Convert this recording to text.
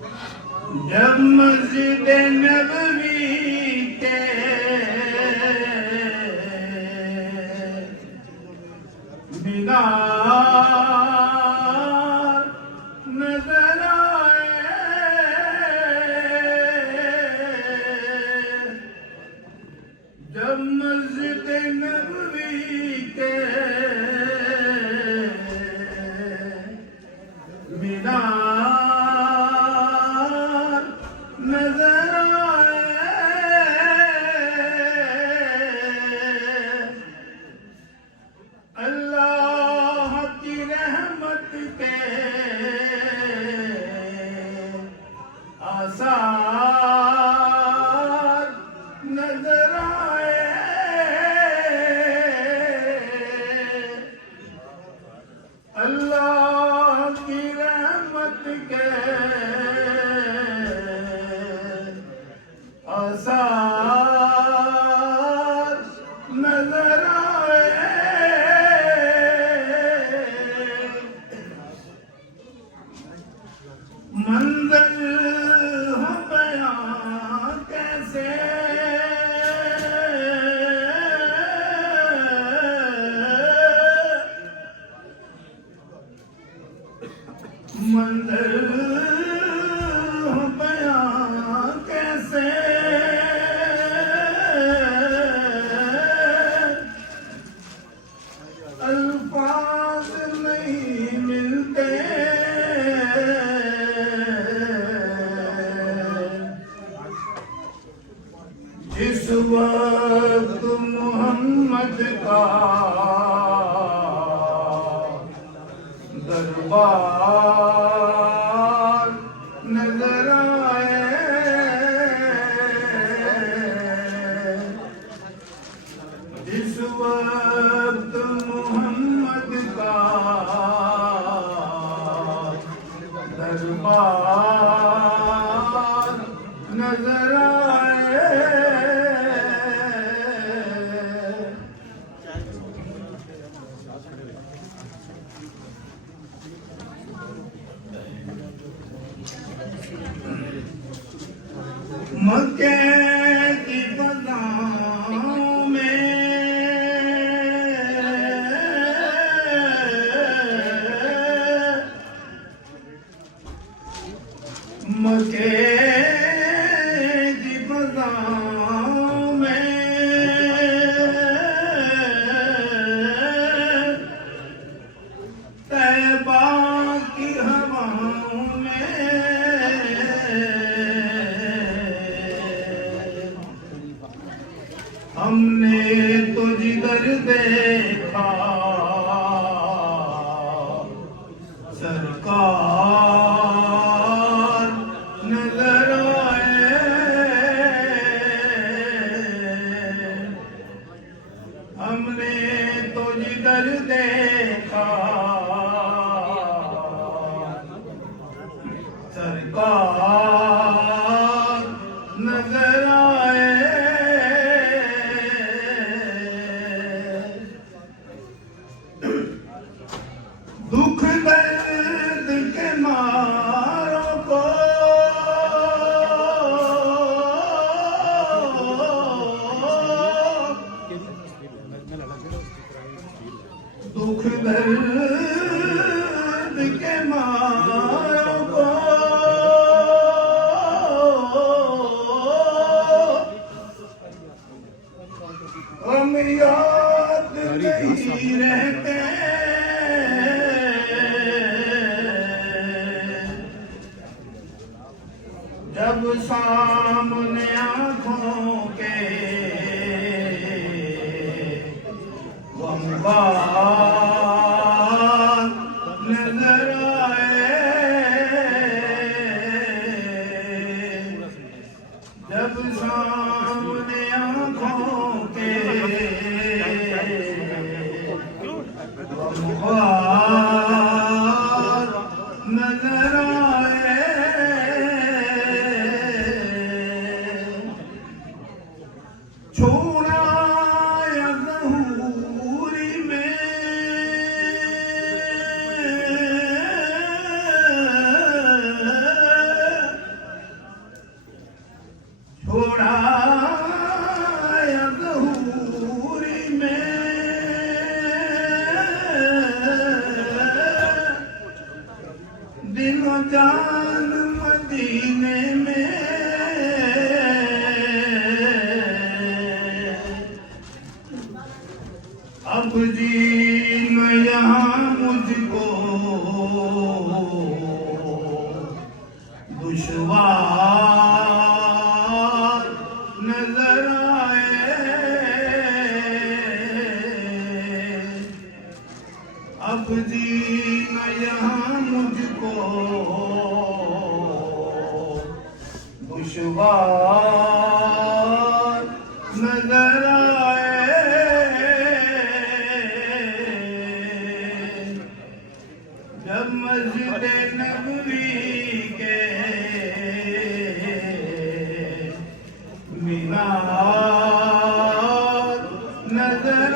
जब मस्जिद नबवी के मीनार नजर आए, जब मस्जिद नबवी के मीनार नजर आए, अल्लाह की रहमत के आसार नजर आए, अल्लाह की रहमत के आसार नजर आए। मंज़िल हो बयां कैसे, मंज़िल हो बयां कैसे, अल्फाज नहीं मिलते, जिस वक्त मोहम्मद का दरबार नजर आए, जिस वक्त मोहम्मद का दरबार नजर आए, मक्के की फ़ज़ाओं में मक्के की फ़ज़ाओं में तैबा की हवाओं में हमने तो जिधर देखा सरकार नजर आए, हमने तो जिधर देखा सरकार नजर आए, दुख दर्द के मारों को दुख दर्द के मारों को हम याद नहीं रहते, जब सामने आँखों के गमबार नजर आए, जब सामने आँखों के गमबार नजर आए, छोड़ा या ज़हूरी में दिल जान मदीने में अब जीना यहाँ मुझको दुश्वार नजर आए। अब जीना यहाँ मुझको दुश्वार नजर आए। जब मस्जिद नबवी के मीनार नजर